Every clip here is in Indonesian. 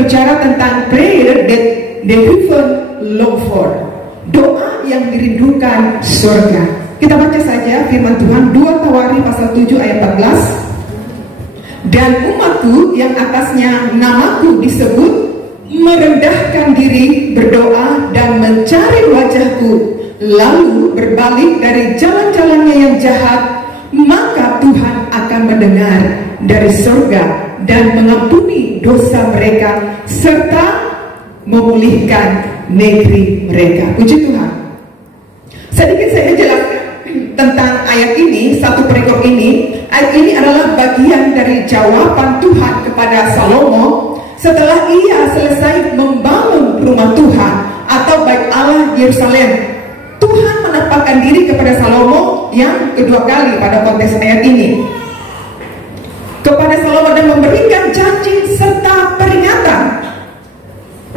berbicara tentang prayer that the heaven long for, doa yang dirindukan surga. Kita baca saja firman Tuhan 2 Tawari pasal 7 ayat 14. Dan umatku yang atasnya namaku disebut merendahkan diri, berdoa dan mencari wajahku, lalu berbalik dari jalan-jalannya yang jahat, maka Tuhan akan mendengar dari surga dan mengampuni dosa mereka serta memulihkan negeri mereka. Puji Tuhan. Sedikit saya jelaskan tentang ayat ini, satu perikop ini. Ayat ini adalah bagian dari jawaban Tuhan kepada Salomo setelah ia selesai membangun rumah Tuhan atau Bait Allah Yerusalem. Tuhan menampakkan diri kepada Salomo yang kedua kali pada konteks ayat ini kepada Salomo dan memberikan janji serta peringatan.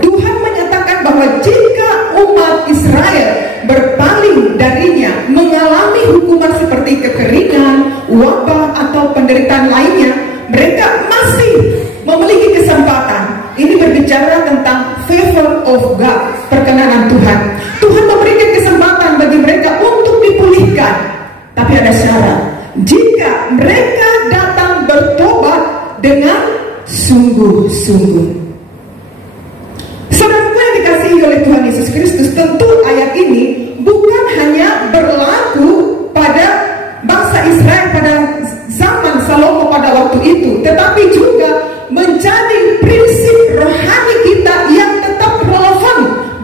Tuhan menyatakan bahwa jika umat Israel berpaling darinya, mengalami hukuman seperti kekeringan, wabah atau penderitaan lainnya, mereka masih memiliki kesempatan. Ini berbicara tentang favor of God, perkenanan Tuhan. Tuhan memberikan kesempatan bagi mereka untuk dipulihkan, tapi ada syarat. Jika mereka datang bertobat dengan sungguh-sungguh. Saudaraku yang dikasihi oleh Tuhan Yesus Kristus, tentu ayat ini bukan hanya berlaku pada bangsa Israel pada zaman Salomo pada waktu itu, tetapi juga menjadi prinsip rohani kita yang tetap relevan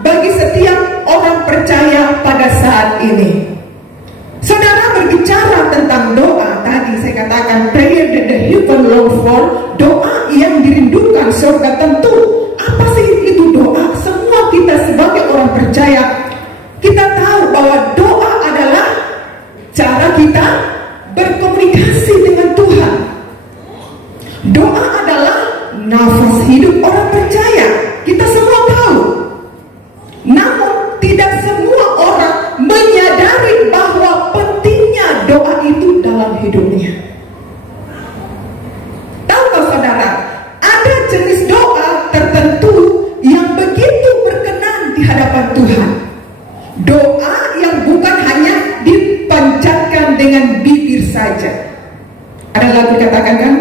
bagi setiap orang percaya pada saat ini. Saudara berbicara tentang doa, tadi saya katakan prayer that the heaven long for, doa yang dirindukan surga. Tentu apa sih itu doa? Semua kita sebagai orang percaya, kita tahu bahwa doa adalah cara kita berkomunikasi dengan Tuhan. Doa adalah nafas hidup orang percaya. Kita semua tahu. Namun tidak semua orang menyadari bahwa pentingnya doa itu dalam hidupnya. Tahukah saudara, ada jenis doa tertentu yang begitu berkenan di hadapan Tuhan. Doa yang bukan hanya dipanjatkan dengan bibir saja. Ada lagu katakan kan,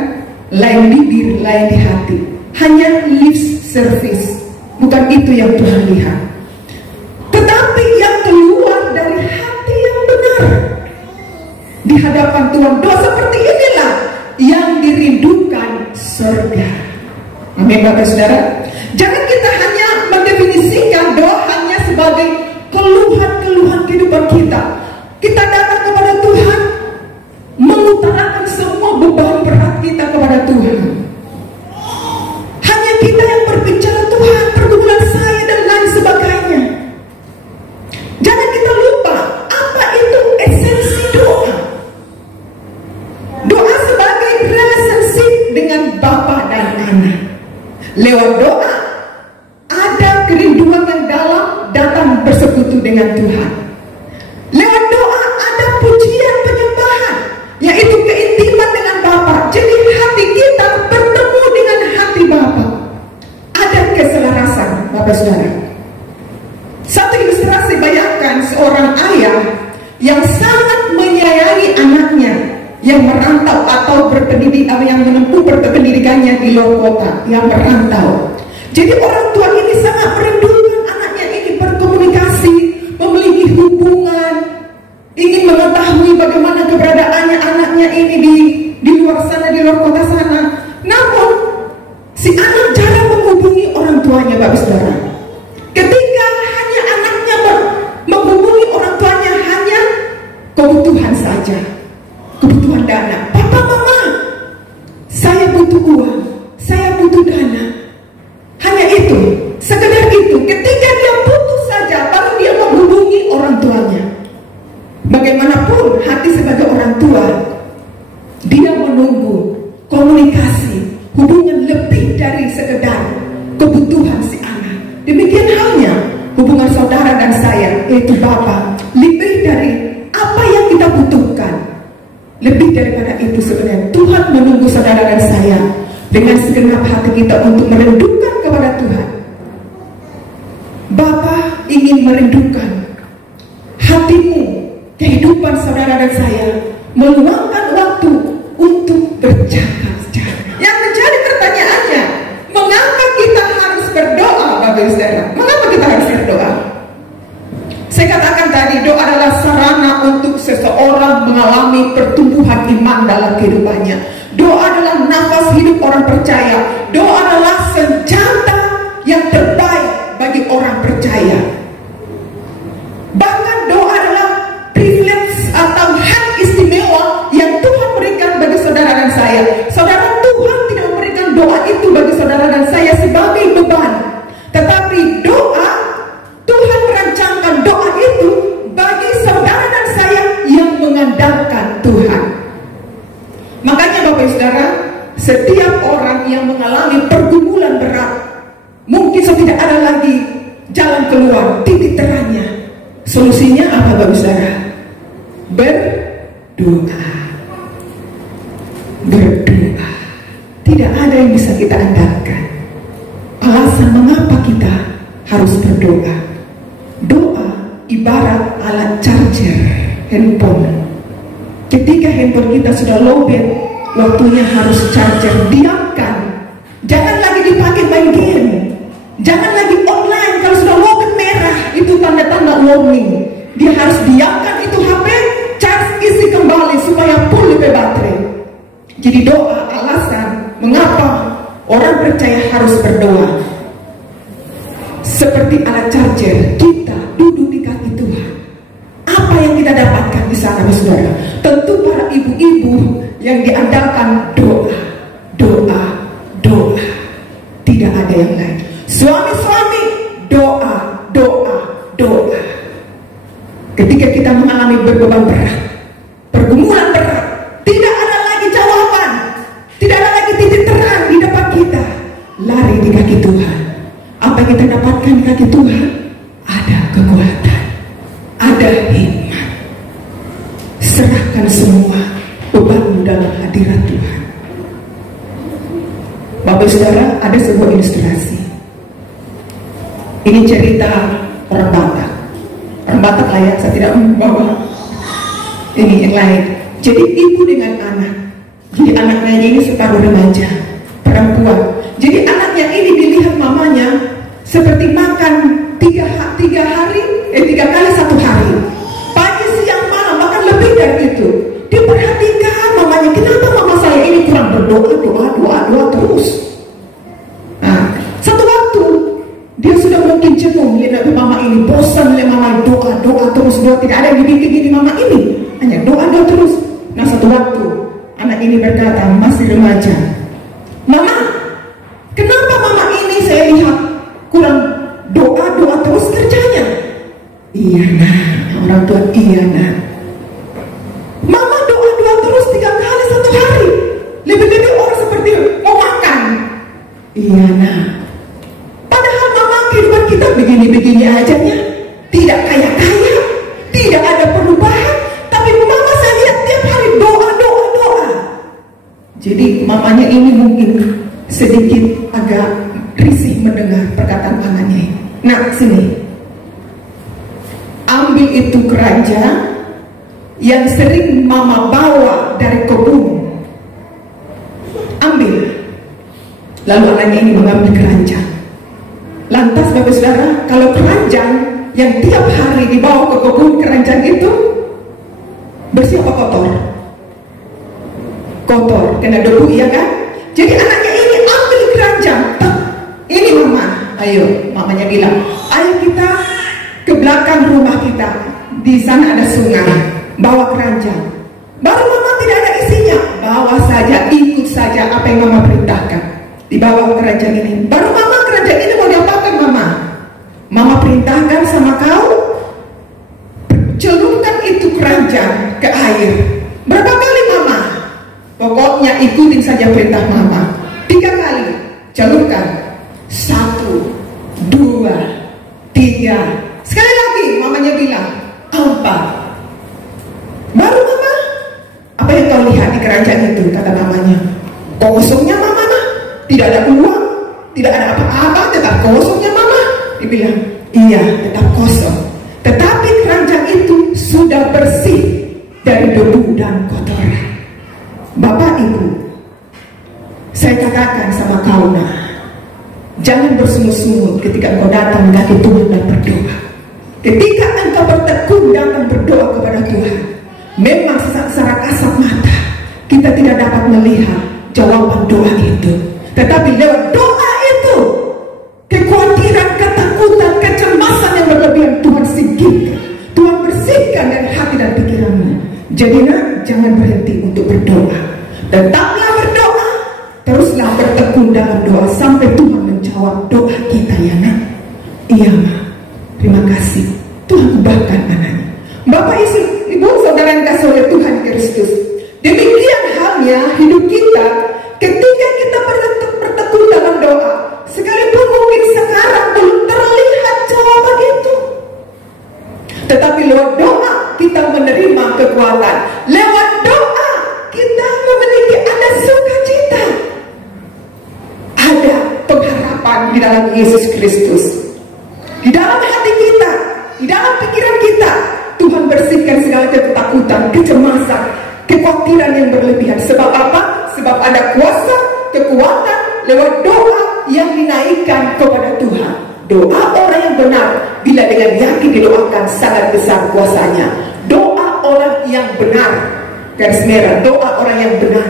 lain bibir, lain di hati. Hanya lip service. Bukan itu yang Tuhan lihat, tetapi yang keluar dari hati yang benar di hadapan Tuhan. Doa seperti inilah yang dirindukan surga. Amin Bapak Saudara. Jangan kita hanya mendefinisikan doa hanya sebagai keluhan-keluhan kehidupan kita. Kita datang kepada Tuhan, mengutarakan semua beban berat kita kepada Tuhan. Hanya kita yang berbicara, Tuhan, pergumulan saya dan lain sebagainya. Jangan kita lupa apa itu esensi doa. Doa sebagai relationship dengan Bapa dan Anak. Lewat doa ada kerinduan yang dalam datang bersekutu dengan Tuhan. Lewat doa ada pujian penyembahan, yaitu keintiman dengan Bapa. Jadi hati kita bertemu dengan hati Bapa. Ada keselarasan, Bapak Saudara. Satu ilustrasi, bayangkan seorang ayah yang sangat menyayangi anaknya yang merantau atau berpendidikan, yang menempuh pendidikannya di luar kota, yang merantau. Jadi orang tua ini sangat merindukan anaknya ini berkomunikasi, memiliki hubungan, ingin mengetahui bagaimana keberadaannya anaknya ini di luar sana, di luar kota sana. Namun si anak jarang menghubungi orang tuanya, Bapak Saudara. Ketika hanya anaknya menghubungi orang tuanya hanya kebutuhan saja, kebutuhan dana. Papa, mama, saya butuh uang, saya butuh dana. Hanya itu, sekedar itu. Ketika dia putus saja, baru dia menghubungi orang tuanya. Bagaimanapun hati sebagai orang tua, dia menunggu komunikasi, hubungan lebih dari sekedar kebutuhan si anak. Demikian halnya hubungan saudara dan saya, yaitu Bapa, lebih dari apa yang kita butuhkan. Lebih daripada itu sebenarnya Tuhan menunggu saudara dan saya dengan segenap hati kita untuk merindukan kepada Tuhan. Bapa ingin merindukan hatimu, kehidupan saudara dan saya, meluangkan waktu untuk bercakap-cakap. Yang menjadi pertanyaannya, mengapa kita harus berdoa, Bapak Ibu Saudara? Mengapa kita harus berdoa? Saya katakan tadi, doa adalah sarana untuk seseorang mengalami pertumbuhan iman dalam kehidupannya. Doa adalah nafas hidup orang percaya. Doa adalah senjata yang terbaik bagi orang percaya. Bahkan doa adalah privilege atau hak istimewa yang Tuhan berikan bagi saudara dan saya. Saudara, Tuhan tidak memberikan doa itu bagi saudara dan saya sebagai beban, tetapi doa, Tuhan merancangkan doa itu bagi saudara dan saya yang mengandalkan Tuhan. Makanya Bapak Ibu Saudara, setiap orang yang mengalami pergumulan berat, mungkin sudah tidak ada lagi jalan keluar, titik terangnya. Solusinya apa Bapak Ibu Saudara? Berdoa. Berdoa. Tidak ada yang bisa kita andalkan. Alasan mengapa kita harus berdoa. Doa ibarat alat charger handphone. Ketika handphone kita sudah lowbat, waktunya harus charger. Diamkan. Jangan lagi dipakai main game. Jangan lagi online. Kalau sudah lowbat merah, itu tanda-tanda warning. Dia harus diamkan itu HP, charge, isi kembali supaya full baterai. Jadi doa alasan mengapa orang percaya harus berdoa. Seperti alat charger, kita duduk di kaki Tuhan. Apa yang kita dapatkan di sana, saudara? Tentu para ibu-ibu yang diandalkan doa, doa, doa. Tidak ada yang lain. Suami-suami, doa, doa, doa. Ketika kita mengalami beban berat, pergumulan berat, tidak ada lagi jawaban, tidak ada lagi titik terang di depan kita. Lari di kaki Tuhan. Apa yang kita dapatkan di kaki Tuhan? Ada kekuatan, ada hikmat. Serahkan semua bebanmu dalam hadirat Tuhan. Bapak Saudara, ada sebuah ilustrasi. Ini cerita orang Batak. Orang Batak lah ya, saya tidak membawa ini yang lain. Jadi ibu dengan anak. Jadi anaknya ini separuh remaja, perempuan. Jadi anaknya ini dilihat mamanya seperti makan tiga kali satu hari. Pagi, siang, malam, makan lebih dari itu. Dia perhatikan mamanya, kenapa mama saya ini kurang berdoa terus. Nah, satu waktu dia sudah mungkin jenuh lihat mama ini, bosan lihat mama doa terus, tidak ada yang dibikin ini mama ini, hanya doa terus. Nah, satu waktu anak ini berkata, masih remaja, mama, kenapa mama ini saya lihat kurang doa terus kerjanya? Iya nah, orang tua, iya nah, mama doa terus 3 kali satu hari, lebih-lebih orang seperti mau makan. Iya nah, padahal mama kehidupan kita begini-begini ajanya, tidak kaya-kaya, tidak ada perubahan, tapi mama saya lihat tiap hari doa. Jadi mamanya ini mungkin sedikit agak risih mendengar perkataan anaknya. Nah, sini, ambil itu keranjang yang sering mama bawa dari kebun, ambil. Lalu anaknya ini mengambil keranjang. Lantas Bapak Saudara, kalau keranjang yang tiap hari dibawa ke kebun, keranjang itu bersih apa kotor? Kotor, kena debu, iya kan? Jadi anaknya ini ambil keranjang. Ini mama, ayo, mamanya bilang, ayo kita ke belakang rumah kita, di sana ada sungai, bawa keranjang. Baru mama tidak ada isinya, bawa saja, ikut saja apa yang mama perintahkan. Dibawa keranjang ini. Baru mama, keranjang ini mau diapakan mama? Mama perintahkan sama kau, celupkan itu keranjang ke air. Berapa kali mama? Pokoknya ikutin saja perintah mama. 3 kali, celupkan. 1, 2, 3. Sekali lagi mamanya bilang 4. Baru mama, apa yang kau lihat di keranjang itu? Kata mamanya, kosongnya mama. Tidak ada uang, tidak ada apa-apa, tetap kosongnya mama. Dia bilang, iya tetap kosong. Tetapi keranjang itu sudah bersih dari debu dan kotoran. Bapak Ibu, saya katakan sama kau jangan bersungut-sungut ketika engkau datang mendaki Tuhan dan berdoa. Ketika engkau bertekun datang berdoa kepada Tuhan, memang secara kasat mata kita tidak dapat melihat jawaban doa itu. Tetapi lewat doa itu, kekhawatiran, ketakutan, kecemasan yang berlebihan Tuhan singkirkan, Tuhan bersihkan dari hati dan pikiranmu. Jadi jangan berhenti untuk berdoa. Tetaplah berdoa, teruslah bertekun dalam doa sampai Tuhan menjawab doa kita ya nak. Iya ma, terima kasih. Tuhan ubahkan anaknya. Bapak Ibu saudara yang kasih oleh Tuhan Kristus, demikian halnya hidup kita ketika kita bertekun dalam doa. Sekalipun mungkin sekarang belum terlihat jawaban itu, tetapi lewat doa kita menerima kekuatan. Lewat doa kita memiliki ada sukacita, ada pengharapan di dalam Yesus Kristus. Di dalam hati kita, di dalam pikiran kita, Tuhan bersihkan segala ketakutan, kecemasan, kekhawatiran yang berlebihan. Sebab apa? Sebab ada kuasa, kekuatan lewat doa yang dinaikkan kepada Tuhan. Doa orang yang benar bila dengan yakin didoakan sangat besar kuasanya. Doa orang yang benar, garis merah, doa orang yang benar.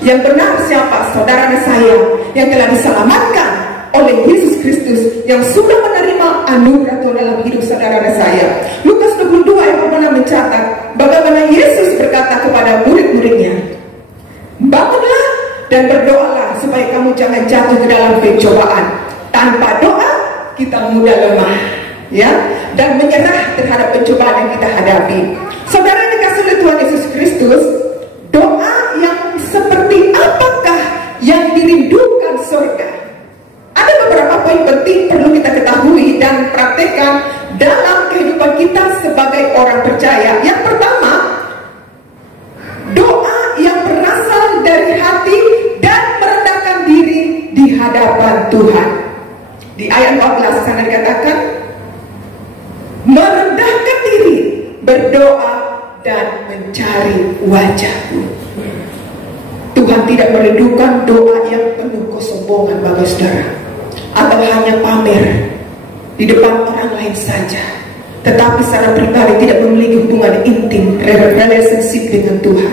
Yang benar siapa? Saudara saya yang telah diselamatkan oleh Yesus Kristus, yang sudah menerima anugerah Tuhan dalam hidup saudara saya. Lukas 22 ayat 6 mencatat bagaimana Yesus berkata kepada murid-muridnya, bangunlah dan berdoalah supaya kamu jangan jatuh ke dalam pencobaan. Tanpa doa kita mudah lemah, ya, dan menyerah terhadap pencobaan yang kita hadapi. Saudara yang dikasihi oleh Tuhan Yesus Kristus, doa yang seperti apakah yang dirindukan surga? Ada beberapa poin penting perlu kita ketahui dan praktekkan dalam kehidupan kita sebagai orang percaya. Yang pertama, doa yang berasal dari hati dan merendahkan diri di hadapan Tuhan. Di ayat 14 sana dikatakan, merendahkan diri, berdoa dan mencari wajah-Mu. Tuhan tidak merindukan doa yang penuh kesombongan bagi saudara, atau hanya pamer di depan orang lain saja, tetapi secara pribadi tidak memiliki hubungan intim, relationship dengan Tuhan.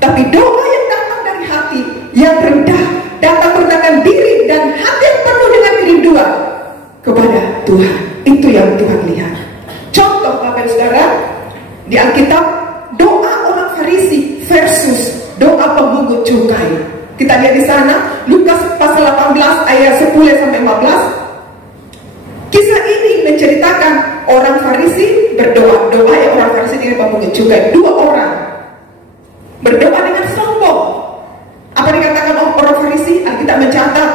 Tapi doa yang datang dari hati yang rendah, datang merendahkan diri dan hati yang penuh dengan kerinduan kepada Tuhan, itu yang Tuhan lihat. Contoh Bapak dan Saudara, di Alkitab doa orang Farisi versus doa pemungut cukai. Kita lihat di sana Lukas pasal 18 ayat 10 sampai 15. Kisah ini menceritakan orang Farisi berdoa. Doa yang orang Farisi dengan pemungut cukai. Dua orang berdoa dengan sombong. Apa dikatakan orang Farisi? Alkitab mencatat,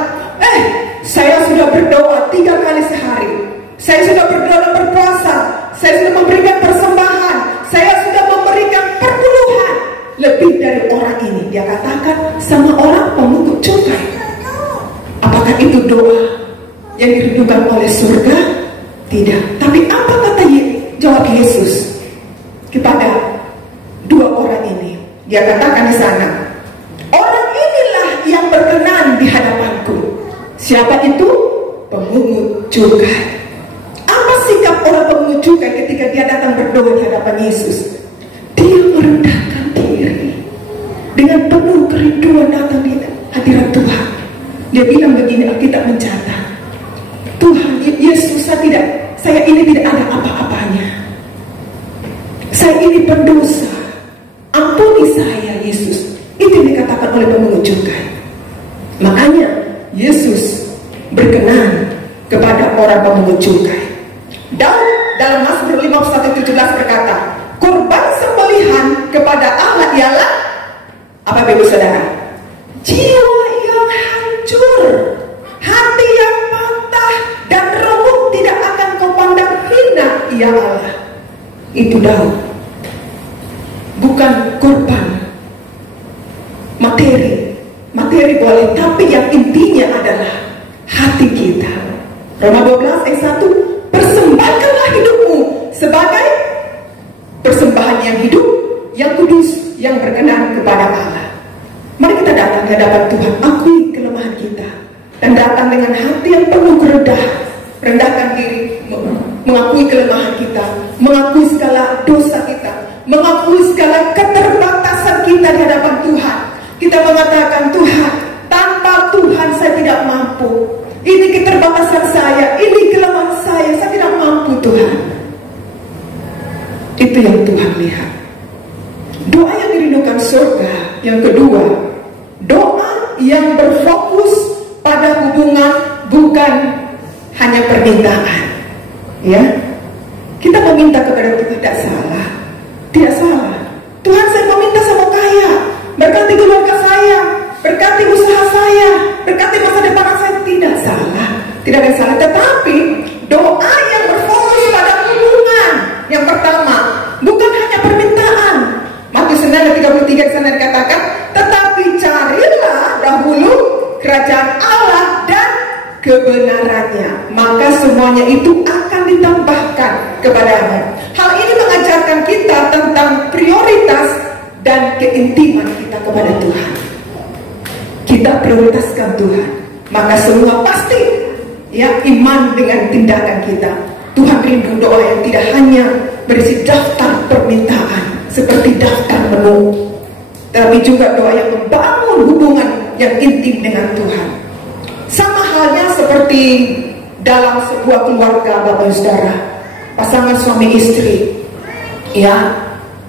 saya sudah berdoa 3 kali sehari. Saya sudah berdoa dan berpuasa. Saya sudah memberikan persembahan. Saya sudah memberikan perpuluhan lebih dari orang ini. Dia katakan sama orang pemungut cukai. Apakah itu doa yang dirindukan oleh surga? Tidak. Tapi apa kata jawab Yesus kepada dua orang ini? Dia katakan di sana, orang inilah yang berkenan di hadapanku. Siapa itu? Pemungut cukai. Apa sikap orang pemungut cukai ketika dia datang berdoa di hadapan Yesus? Dia merendahkan diri dengan penuh kerinduan datang di hadirat Tuhan. Dia bilang begini, Alkitab mencatat, Tuhan Yesus, saya ini tidak ada apa-apanya. Saya ini pendosa. Ampuni saya Yesus. Itu yang dikatakan oleh pemungut cukai. Makanya Yesus berkenan kepada orang pemungut cukai. Dalam Mazmur 51:17 berkata, korban sembelihan kepada Allah ialah apa Bapak Saudara? Jiwa yang hancur, hati yang patah dan remuk tidak akan kau pandang hina, ya Allah. Itu Daud. Bukan korban materi boleh, tapi yang intinya hati kita. Roma 12 ayat 1, persembahkanlah hidupmu sebagai persembahan yang hidup, yang kudus, yang berkenan kepada Allah. Mari kita datang ke hadapan Tuhan, akui kelemahan kita, dan datang dengan hati yang penuh kerendahan, rendahkan diri, mengakui kelemahan kita, mengakui segala dosa kita, mengakui segala keterbatasan kita di hadapan Tuhan. Kita mengatakan, Tuhan, tanpa Tuhan saya tidak mampu. Ini keterbatasan saya, ini kelemahan saya tidak mampu Tuhan. Itu yang Tuhan lihat. Doa yang dirindukan surga. Yang kedua, doa yang berfokus pada hubungan, bukan hanya permintaan. Ya, kita meminta kepada Tuhan, tidak salah, tidak salah. Tuhan, saya meminta sama kaya, berkati keluarga saya, berkati usaha saya, berkati masa depan saya, tidak salah, tidak ada salah. Tetapi doa yang berfokus pada hubungan, yang pertama, bukan hanya permintaan. Matius 9:33 di sana dikatakan, tetapi carilah dahulu kerajaan Allah dan kebenarannya, maka semuanya itu akan ditambahkan kepadamu. Hal ini mengajarkan kita tentang prioritas dan keintiman kita kepada Tuhan. Kita prioritaskan Tuhan, maka semua pasti ya iman dengan tindakan kita. Tuhan rindu doa yang tidak hanya berisi daftar permintaan seperti daftar menu, tapi juga doa yang membangun hubungan yang intim dengan Tuhan. Sama halnya seperti dalam sebuah keluarga, Bapak Ibu Saudara, pasangan suami istri, ya.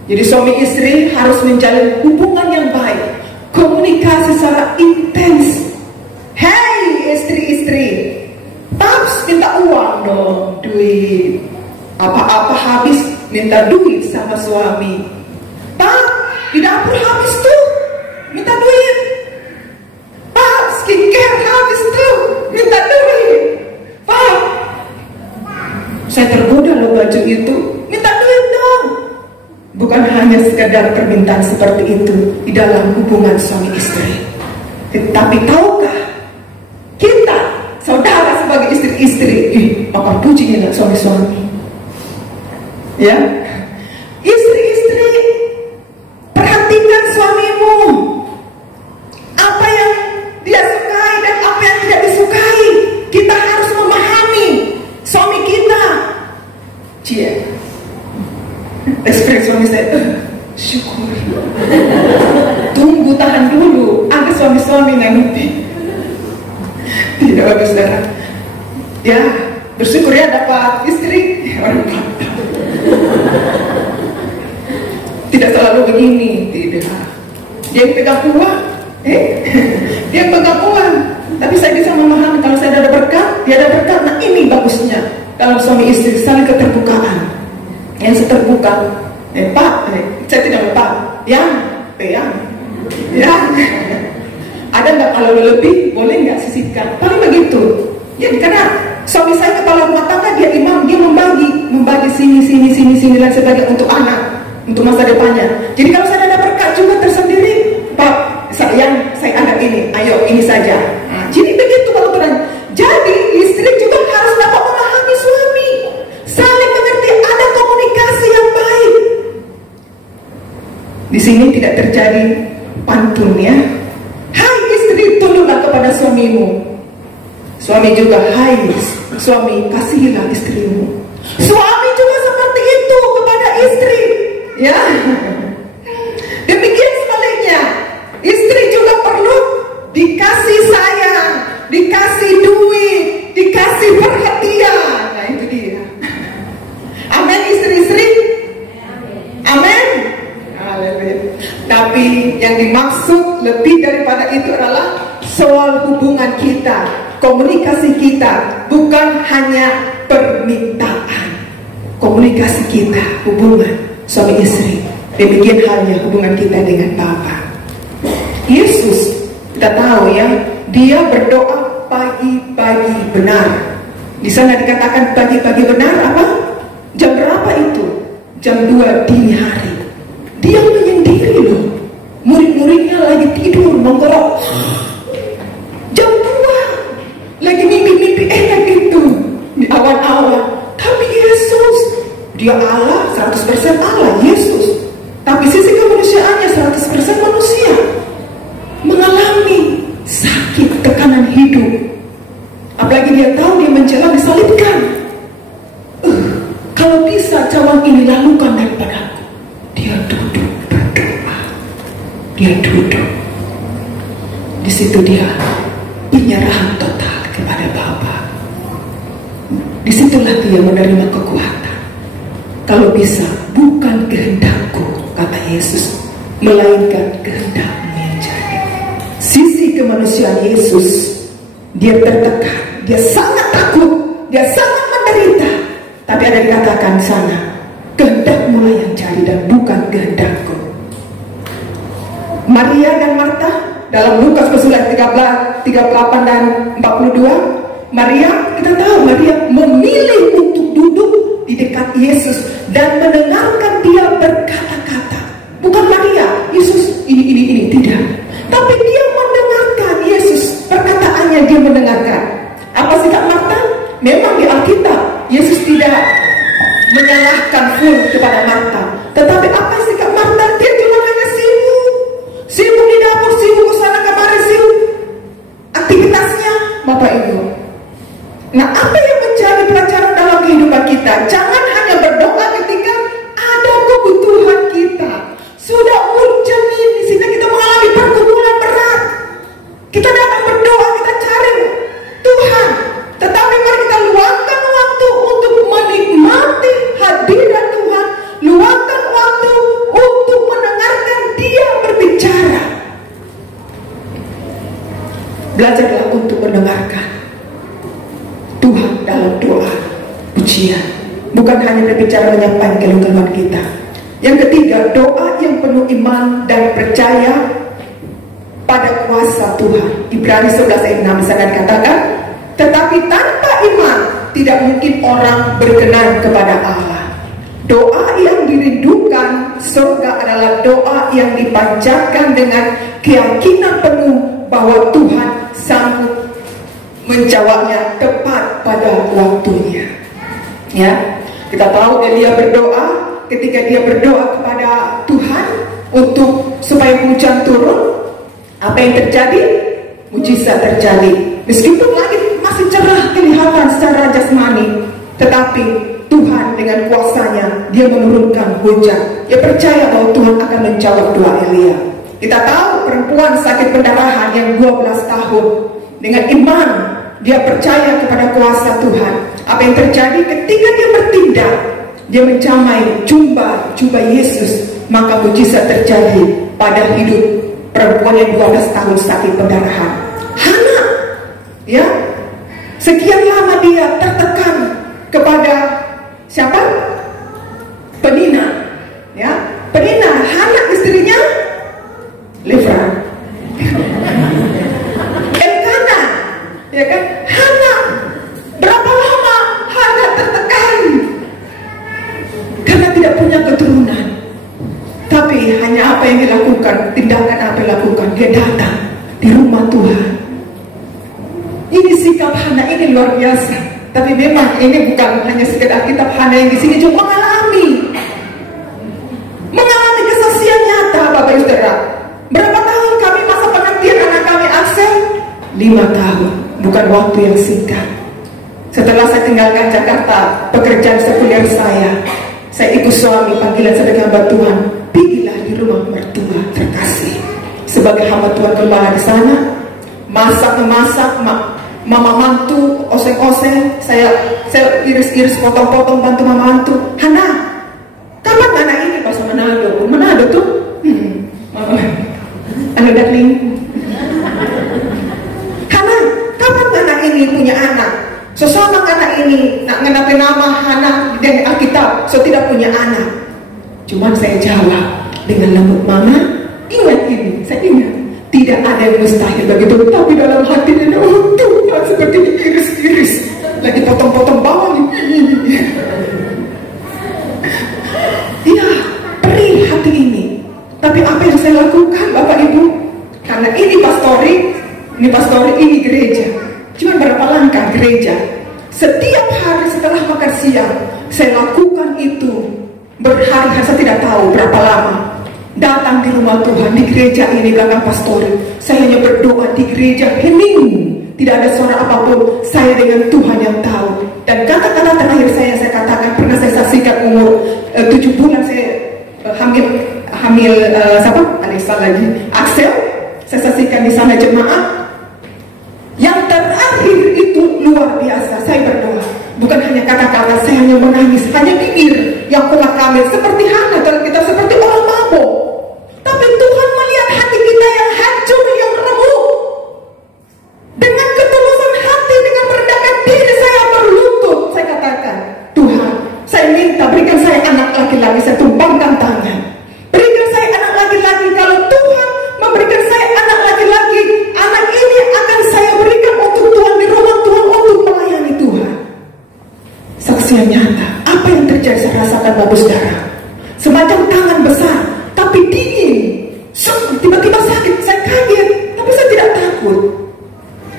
Jadi suami istri harus menjalin hubungan yang baik, komunikasi secara intens. Hei istri-istri, paps minta uang dong, duit. Apa-apa habis minta duit sama suami. Pak, di dapur habis tuh, minta duit. Pak, skincare habis tuh, minta duit. Pak, saya tergoda loh baju itu, minta duit dong. Bukan hanya sekadar permintaan seperti itu di dalam hubungan suami istri. Tetapi tahukah kita, saudara sebagai istri-istri, apa pujinya suami-suami, ya, istri-istri, perhatikan suamimu, apa yang dia sukai dan apa yang tidak disukai. Kita harus memahami suami kita. Cie, ekspresi suami saya, syukur. Tunggu, tahan dulu. Ada suami-suami nanti. Tidak bagus, saudara. Ya, bersyukur ya dapat istri. Tidak selalu begini, tidak. Dia yang pegang uang, dia yang pegang uang. Tapi saya bisa memahami kalau saya ada berkat, dia ada berkat. Nah ini bagusnya dalam suami istri, saling keterbukaan. Yang terbuka, Pak, saya tidak lupa, yang, ya. Ada nggak kalau lebih, boleh nggak sisihkan? Paling begitu. Ya, karena suami saya kepala rumah tangga, dia imam, dia membagi sini dan sebagainya untuk anak, untuk masa depannya. Jadi kalau saya ada berkat juga tersendiri, Pak, sayang, saya ada ini, ayo ini saja. Nah, jadi begitu kalau benar. Jadi istri juga harus dapat memahami suami, saling mengerti, ada komunikasi yang baik. Di sini tidak terjadi pantun ya. Hai istri, tunduklah kepada suamimu. Suami juga, hai suami, kasihilah istrimu. Suami juga seperti itu kepada istri, ya. Demikian sebaliknya, istri juga perlu dikasih sayang, dikasih duit, dikasih perhatian. Nah itu dia. Amin istri-istri. Amin. Haleluya. Tapi yang dimaksud lebih daripada itu adalah soal hubungan kita, komunikasi kita, bukan hanya permintaan. Komunikasi kita, hubungan suami istri. Demikian halnya hubungan kita dengan Bapa. Yesus, kita tahu ya, dia berdoa pagi-pagi benar. Di sana dikatakan pagi-pagi benar apa? Jam berapa itu? Jam 2 dini hari. Dia menyendiri loh. Murid-muridnya lagi tidur, nongkrong. Jam 2 lagi mimpi-mimpi awan-awan. Tapi Yesus, dia Allah, 100% Allah, Yesus. Tapi sisi kemanusiaannya 100% manusia. Mengalami sakit, tekanan hidup. Apalagi dia tahu dia mencela, disalibkan. Kalau bisa cawan ini lakukan daripadaku. Dia duduk berdoa. Dia duduk. Di situ dia penyerahan total kepada Bapa. Disitulah dia menerima kekuatan. Kalau bisa, bukan kehendakku, kata Yesus, melainkan kehendakmu yang jadi. Sisi kemanusiaan Yesus, dia tertekan, dia sangat takut, dia sangat menderita. Tapi ada dikatakan di sana, kehendakmu yang jadi dan bukan kehendakku. Maria dan Marta dalam Lukas pasal 38 dan 42, Maria, kita tahu Maria memilih untuk duduk di dekat Yesus dan mendengarkan dia berkata-kata. Bukan Maria, Yesus ini, tidak. Tapi dia mendengarkan Yesus, perkataannya dia mendengarkan. Apa sikap Marta? Memang di Alkitab Yesus tidak menyalahkan full kepada Marta. Tetapi apa sikap Marta? Dia cuma hanya sibuk di dapur, sibuk ke sana kemari, sibuk aktivitasnya, Bapak Ibu. Nah, apa yang menjadi pelajaran dalam kehidupan kita? Jangan hanya berdoa ketika ada kebutuhan kita. Sudah urgent nih, di sini kita mengalami pergumulan berat. Kita datang berdoa, kita cari Tuhan. Tetapi mari kita luangkan waktu untuk menikmati hadirat Tuhan. Luangkan waktu untuk mendengarkan Dia berbicara. Belajarlah untuk mendengarkan Tuhan dalam doa, pujian. Bukan hanya berbicara menyampaikan keluhan kita. Yang ketiga, doa yang penuh iman dan percaya pada kuasa Tuhan. Ibrani 11 ayat 6 di sana dikatakan, tetapi tanpa iman tidak mungkin orang berkenan kepada Allah. Doa yang dirindukan surga adalah doa yang dipanjatkan dengan keyakinan penuh bahwa Tuhan sanggup menjawabnya tepat pada waktunya. Ya, kita tahu Elia berdoa. Ketika dia berdoa kepada Tuhan untuk supaya hujan turun, apa yang terjadi? Mujizat terjadi. Meskipun langit masih cerah kelihatan secara jasmani, tetapi Tuhan dengan kuasanya dia menurunkan hujan. Dia percaya bahwa Tuhan akan menjawab doa Elia. Kita tahu perempuan sakit pendarahan yang 12 tahun, dengan iman dia percaya kepada kuasa Tuhan. Apa yang terjadi ketika dia bertindak, dia mencamai jubah Yesus, maka mujizat terjadi pada hidup perempuan yang 12 tahun sakit pendarahan. Hana, ya, sekian lama dia tertekan kepada siapa? Penina, ya, Penina, Hana istrinya Lefra. Elkana, ya kan? Hana, berapa lama Hana tertekan karena tidak punya keturunan. Tapi hanya apa yang dilakukan, tindakan apa yang dilakukan, dia datang di rumah Tuhan. Ini sikap Hana ini luar biasa. Tapi memang ini bukan hanya sekedar kitab Hana yang di sini juga mengalami kesaksian nyata, Bapak Ibu Saudara. Berapa tahun kami masa penantian anak kami Axel? 5 tahun, bukan waktu yang singkat. Setelah saya tinggalkan Jakarta, pekerjaan sekuler saya ikut suami panggilan sebagai hamba Tuhan. Pergilah di rumah mertua terkasih sebagai hamba Tuhan gembala di sana. Memasak, mama mantu oseng-oseng, saya iris-iris, potong-potong, bantu mama mantu. Hana, kapan anak ini pas Manado tuh? Halo darling. Hana, kapan anak ini punya anak? Sesama anak ini nak ngenapi nama Hana dan Alkitab, so tidak punya anak. Cuman saya jawab dengan lembut, mama, ingat ini, saya ingat. Tidak ada yang mustahil begitu. Tapi dalam hati dia, oh Tuhan, seperti iris-iris, lagi potong-potong bawang. Iya, perih hati ini. Tapi apa yang saya lakukan, Bapak Ibu? Karena ini pastori, ini gereja. Cuma berapa langkah gereja? Setiap hari setelah makan siang, saya lakukan itu berhari-hari, saya tidak tahu berapa lama. Datang di rumah Tuhan, di gereja ini belakang pastori, saya hanya berdoa di gereja, hening, tidak ada suara apapun, saya dengan Tuhan yang tahu. Dan kata-kata terakhir saya katakan, pernah saya saksikan umur 7 bulan saya hamil siapa? Alisa lagi, Axel. Saya saksikan di sana jemaat. Yang terakhir itu luar biasa, saya berdoa. Bukan hanya kata-kata, saya hanya menangis, hanya bibir yang pola kamil seperti Hana, dan kita seperti orang mabuk. Tapi Tuhan melihat hati kita yang hancur, yang remuk. Dengan ketulusan hati, dengan merendahkan diri, saya berlutut. Saya katakan, Tuhan, saya minta berikan saya anak laki-laki. Saya tumpangkan tangan, berikan saya anak laki-laki. Kalau Tuhan memberikan saya anak laki-laki, anak ini akan saya berikan untuk Tuhan, di rumah Tuhan, untuk melayani Tuhan. Saksi yang nyata, apa yang terjadi saya rasakan, Bapak Saudara, semacam tangan besar tapi dingin. Tiba-tiba sakit, saya kaget, tapi saya tidak takut.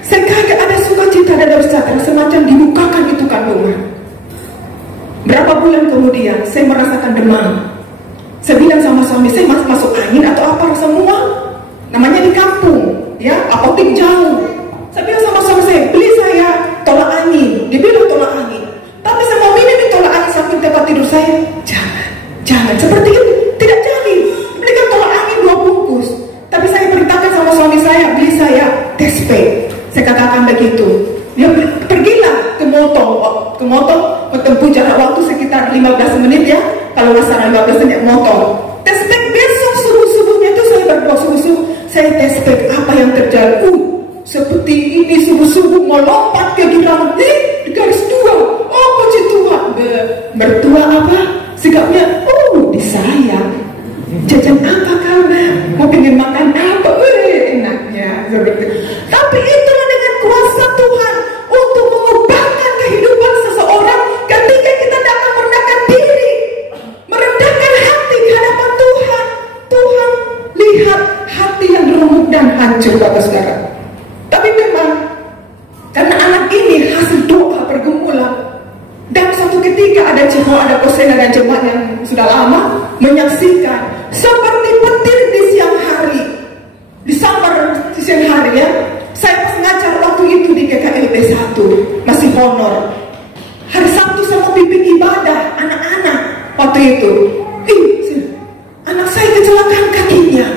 Saya kaget, ada sukacita dan ada sejahtera, semacam dibukakan itu kandungan. Berapa bulan kemudian saya merasakan demam. Saya bilang sama suami, saya masuk angin atau apa semua. Namanya di kampung, ya, apotek jauh. Saya bilang sama suami saya, beli saya tolak angin. Dia bilang tolak angin. Tapi saya mau minum tolak angin sampai tempat tidur saya. Jangan seperti itu, tidak jadi. Belikan tolak angin 2 bungkus. Tapi saya perintahkan sama suami saya, beli saya tespek. Saya katakan begitu. Dia pergilah ke Motong menempuh jarak waktu sekitar 15 menit ya. Kalau nggak salah 15 menit motor. Tespek besok subuh-subuhnya itu saya berdoa subuh-subuh. Saya tespek apa yang terjadi. Seperti ini subuh-subuh melompat ke jurang di garis 2. Oh puji Tuhan. Mertua apa? Sikapnya, disayang. Jajan apa kamu? Mau pengen makan apa? Enaknya. Tapi itulah dengan kuasa Tuhan untuk mengubahkan kehidupan seseorang ketika kita datang merendahkan diri, merendahkan hati di hadapan Tuhan. Tuhan lihat hati yang remuk dan hancur, Bapak Saudara. Tapi memang karena anak ini hasil doa pergumulan, dan suatu ketika ada Kosena dan jemaat yang sudah lama menyaksikan seperti petir di siang hari, disambar di siang hari ya. Saya pas ngajar waktu itu di KKLB 1, masih honor. Hari Sabtu sama pimpin ibadah anak-anak waktu itu. Anak saya kecelakaan kakinya.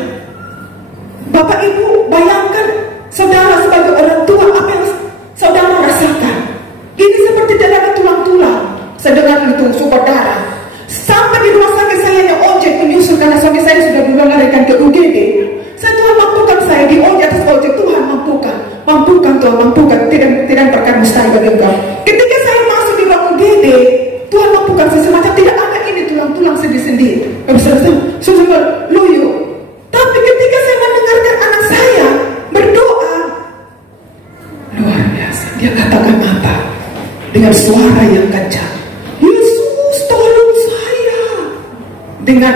Bapak Ibu bayangkan, saudara sebagai orang tua, apa yang saudara rasakan. Ini seperti tidak ada tulang-tulang. Saya dengar itu super darah. Sampai di rumah sakit saya hanya ojek menyusul karena suami saya sudah dilarikan ke UGD. Saya Tuhan mampukan saya di atas ojek. Tuhan mampukan Tuhan mampukan. Tidak perkara mustahil bagi Engkau. Ketika saya masuk di ruang UGD, Tuhan mampukan saya semacam tidak ada ini tulang-tulang sendi-sendi. Sudah loyo. Tapi ketika saya mendengarkan anak saya berdoa, luar biasa. Dia katakan apa? Dengan suara yang kencang, Yesus tolong saya. Dengan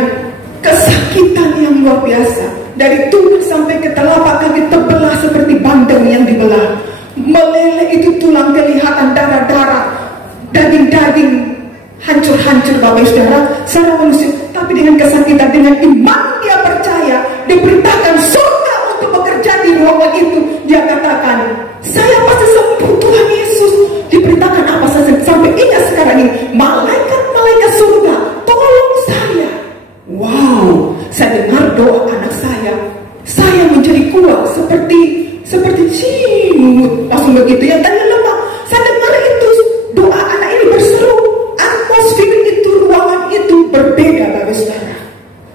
kesakitan yang luar biasa, dari tubuh sampai ke telapak kaki terbelah seperti bandeng yang dibelah. Meleleh itu tulang, kelihatan darah-darah, daging-daging hancur-hancur, Bapak Saudara, secara manusia. Tapi dengan kesakitan, dengan iman dia percaya, diperintahkan surga untuk bekerja di ruangan itu. Dia katakan, saya pasti sembuh Tuhan Yesus. Diperintahkan apa saja, sampai ingat sekarang ini, malaikat-malaikat surga tolong saya. Wow, saya dengar doa anak saya menjadi kuat seperti langsung begitu. Yang tadi lemah, saya dengar itu doa anak ini berseru. Atmosfer itu, ruangan itu berbeda, Bapak Saudara.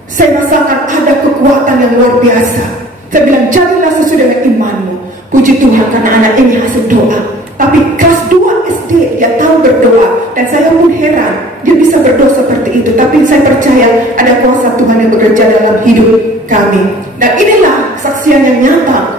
Saya rasakan ada kekuatan yang luar biasa. Saya bilang, jadilah sesuai dengan imanmu. Puji Tuhan karena anak ini hasil doa. Tapi kelas 2 SD dia tahu berdoa, dan saya pun heran dia bisa berdoa seperti itu. Tapi saya percaya ada kuasa Tuhan yang bekerja dalam hidup kami. Dan inilah kesaksian yang nyata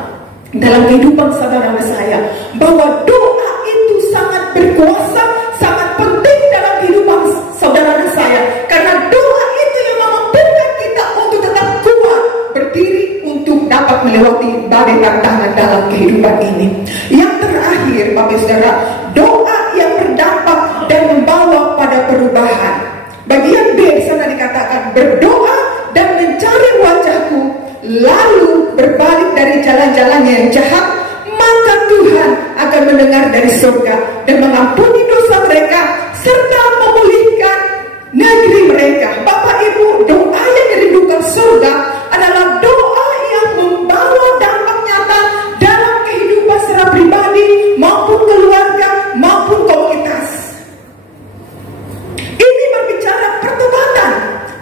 dalam kehidupan saudara saya, bahwa doa itu sangat berkuasa, sangat penting dalam kehidupan saudara saya. Karena doa itu yang memampukan kita untuk tetap kuat berdiri untuk dapat melewati badai tantangan dalam kehidupan ini. Yang terakhir, Bapak Saudara, doa yang berdoa dan mencari wajahku, lalu berbalik dari jalan-jalannya yang jahat, maka Tuhan akan mendengar dari surga dan mengampuni dosa mereka serta memulihkan negeri mereka. Bapak Ibu, doa yang dirindukan surga adalah doa yang membawa dampak nyata dalam kehidupan secara pribadi maupun keluarga maupun komunitas. Ini berbicara pertobatan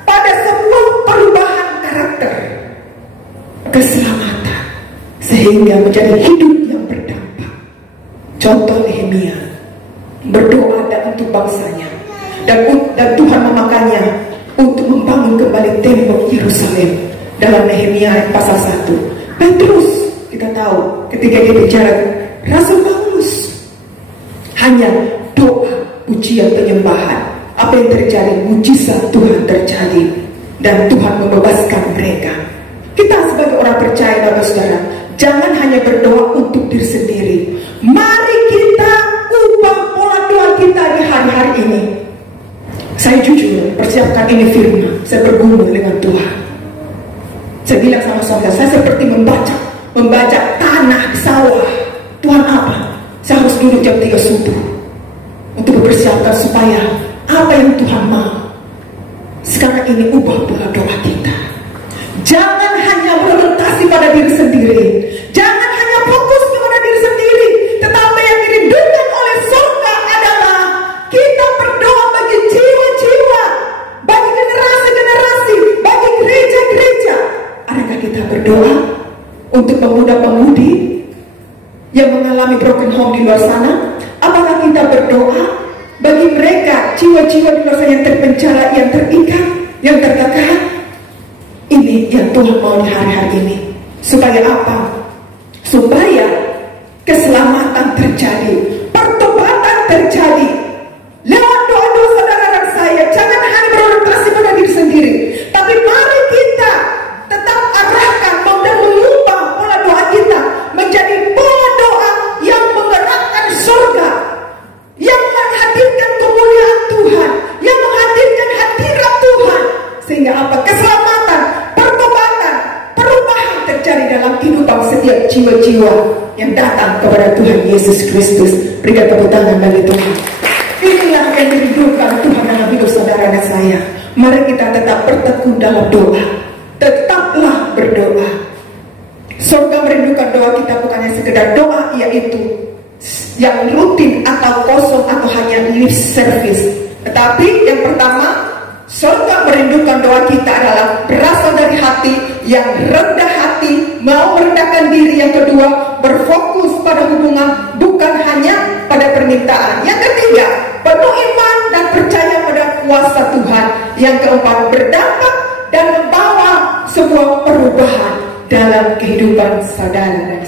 pada sebuah perubahan karakter, keselamatan, sehingga menjadi hidup yang berdampak. Contoh Nehemia berdoa untuk bangsanya, dan Tuhan memakainya untuk membangun kembali tembok Yerusalem. Dalam Nehemia pasal 1. Petrus, kita tahu ketika dia bicara, Rasul Paulus hanya doa, pujian, penyembahan. Apa yang terjadi? Mujizat Tuhan terjadi dan Tuhan membebaskan mereka. Kita sebagai orang percaya, Bapak Saudara, jangan hanya berdoa untuk diri sendiri. Mari kita ubah pola doa kita di hari-hari ini. Saya jujur persiapkan ini firman, saya bergumul dengan Tuhan. Saya bilang sama suami saya seperti membaca tanah di sawah. Tuhan, apa? Saya harus duduk jam 3 subuh untuk mempersiapkan supaya apa yang Tuhan mau. Sekarang ini ubah pola doa kita. Jangan hanya berorientasi pada diri sendiri. Jangan hanya fokus kepada diri sendiri. Tetapi yang dirindukan oleh surga adalah kita berdoa bagi jiwa-jiwa, bagi generasi-generasi, bagi gereja-gereja. Adakah kita berdoa untuk pemuda-pemudi yang mengalami broken home di luar sana? Apakah kita berdoa bagi mereka, jiwa-jiwa di luar sana yang terpenjara, yang terikat, yang tertekan? Ini yang Tuhan mau di hari-hari ini. Supaya apa? Supaya keselamatan terjadi, pertobatan terjadi lewat doa-doa saudara dan saya. Jangan hanya berorientasi pada diri sendiri, tapi mari kita tetap arahkan dan mengubah pola doa kita menjadi pola doa yang menggerakkan surga, yang menghadirkan kemuliaan Tuhan, yang menghadirkan hadirat Tuhan. Sehingga apa? Keselamatan, pertobatan, perubahan terjadi dalam kehidupan setiap jiwa-jiwa yang datang kepada Tuhan Yesus Kristus. Berikan tepuk tangan bagi Tuhan. Inilah yang dirindukan Tuhan dalam hidup saudara dan saya. Mari kita tetap bertekun dalam doa. Tetaplah berdoa. Surga merindukan doa kita bukan hanya sekedar doa, yaitu yang rutin atau kosong atau hanya lip service. Tetapi yang pertama, surga merindukan doa kita adalah berasal dari hati yang rendah hati, mau merendahkan diri. Yang kedua, berfokus pada hubungan, bukan hanya pada permintaan. Yang ketiga, penuh iman dan percaya pada kuasa Tuhan. Yang keempat, berdampak dan membawa sebuah perubahan dalam kehidupan saudara dan